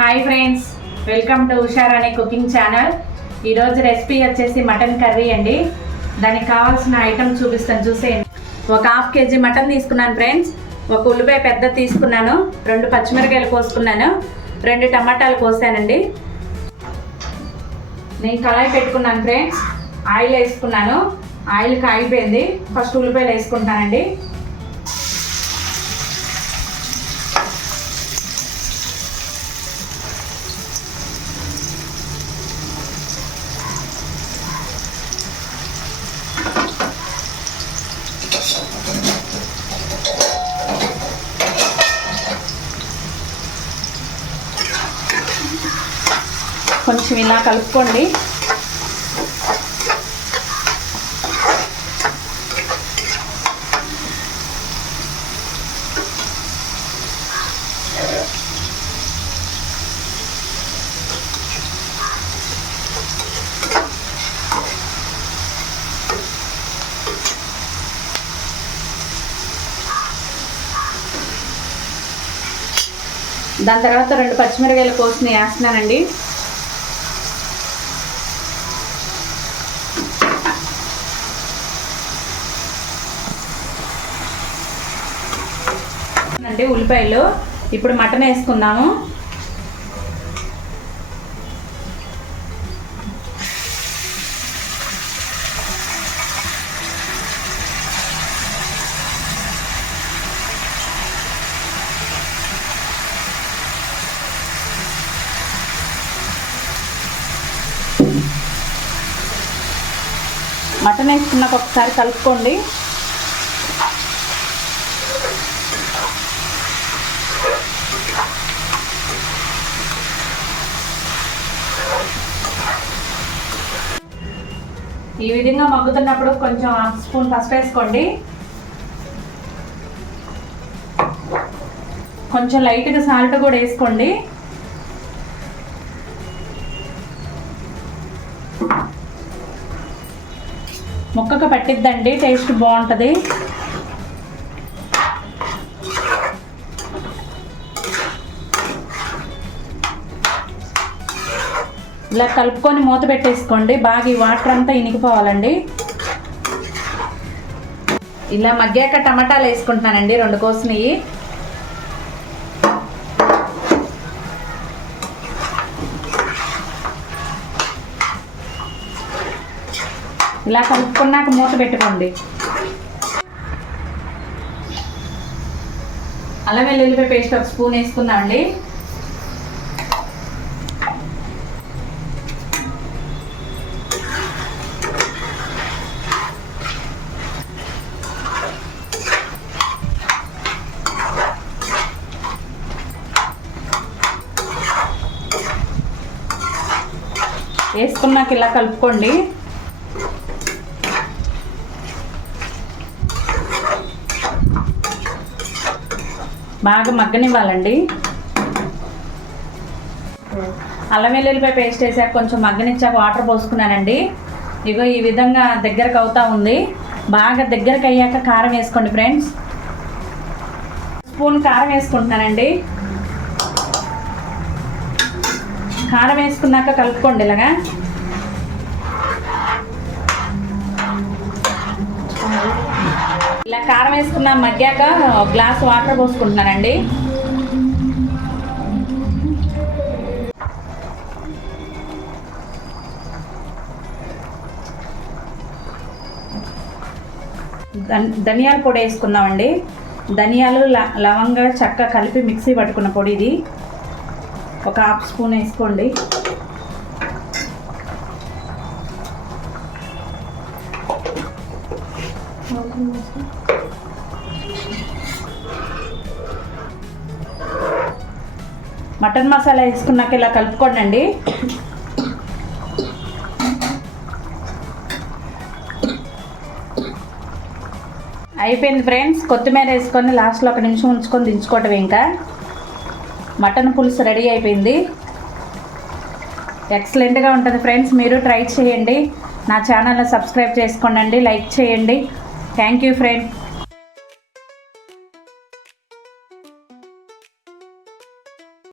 Hi friends, welcome to Usharani cooking channel. ఈరోజు recipe వచ్చేసి mutton curry అండి. దానికి కావాల్సిన ఐటమ్ చూపిస్తాను, చూసేయండి. ఒక హాఫ్ కేజీ మటన్ తీసుకున్నాను ఫ్రెండ్స్. ఒక ఉల్లిపాయ పెద్ద తీసుకున్నాను, 2 పచ్చిమిరకాయలు కోసుకున్నాను, 2 టమాటాలు కోసానండి. నేను కళాయి పెట్టుకున్నాను ఫ్రెండ్స్. ఆయిల్ వేసుకున్నాను. ఆయిల్ కాగిపోయింది. ఫస్ట్ ఉల్లిపాయలు వేసుకుంటానండి. కొంచెం ఇలా కలుపుకోండి. దాని తర్వాత 2 పచ్చిమిరకాయలు కోసి వేస్తున్నానండి. ఉల్లిపాయలు ఇప్పుడు మటన్ వేసుకుందాము. మటన్ వేసుకున్నాక ఒకసారి కలుపుకోండి. ఈ విధంగా మగ్గుతున్నప్పుడు కొంచెం 1 స్పూన్ పసుపు వేసుకోండి. కొంచెం లైట్గా సాల్ట్ కూడా వేసుకోండి. ముక్కకు పట్టిద్దండి, టేస్ట్ బాగుంటుంది. ఇలా కలుపుకొని మూత పెట్టేసుకోండి. బాగా ఈ వాటర్ అంతా ఇనికిపోవాలండి. ఇలా మగ్గాక టమాటాలు వేసుకుంటున్నానండి, 2 కోసినవి. ఇలా కలుపుకున్నాక మూత పెట్టుకోండి. అల్లం వెల్లుల్లిపాయ పేస్ట్ 1 స్పూన్ వేసుకుందామండి. వేసుకున్నాక ఇలా కలుపుకోండి. బాగా మగ్గనివ్వాలండి. అల్లం వెల్లుల్లిపాయ పేస్ట్ వేసాక కొంచెం మగ్గనిచ్చాక వాటర్ పోసుకున్నానండి. ఇగో ఈ విధంగా దగ్గరకు అవుతా ఉంది. బాగా దగ్గరకు అయ్యాక కారం వేసుకోండి ఫ్రెండ్స్. 1 స్పూన్ కారం వేసుకుంటున్నానండి. కారం వేసుకున్నాక కలుపుకోండి. ఇలాగా ఇలా కారం వేసుకున్న మగ్గాక 1 గ్లాస్ వాటర్ పోసుకుంటున్నానండి. ధనియాల పొడి వేసుకుందామండి. ధనియాలు లవంగా చక్క కలిపి మిక్సీ పట్టుకున్న పొడి ఇది. 1 హాఫ్ స్పూన్ వేసుకోండి. మటన్ మసాలా వేసుకున్నాక ఇలా కలుపుకోండి. అయిపోయింది ఫ్రెండ్స్. కొత్తిమీర వేసుకొని లాస్ట్లో 1 నిమిషం ఉంచుకొని దించుకోవటం. ఇంకా మటన్ పులుసు రెడీ అయిపోయింది. ఎక్సలెంట్గా ఉంటుంది ఫ్రెండ్స్. మీరు ట్రై చేయండి. నా ఛానల్ని సబ్స్క్రైబ్ చేసుకోండి, లైక్ చేయండి. Thank you friend.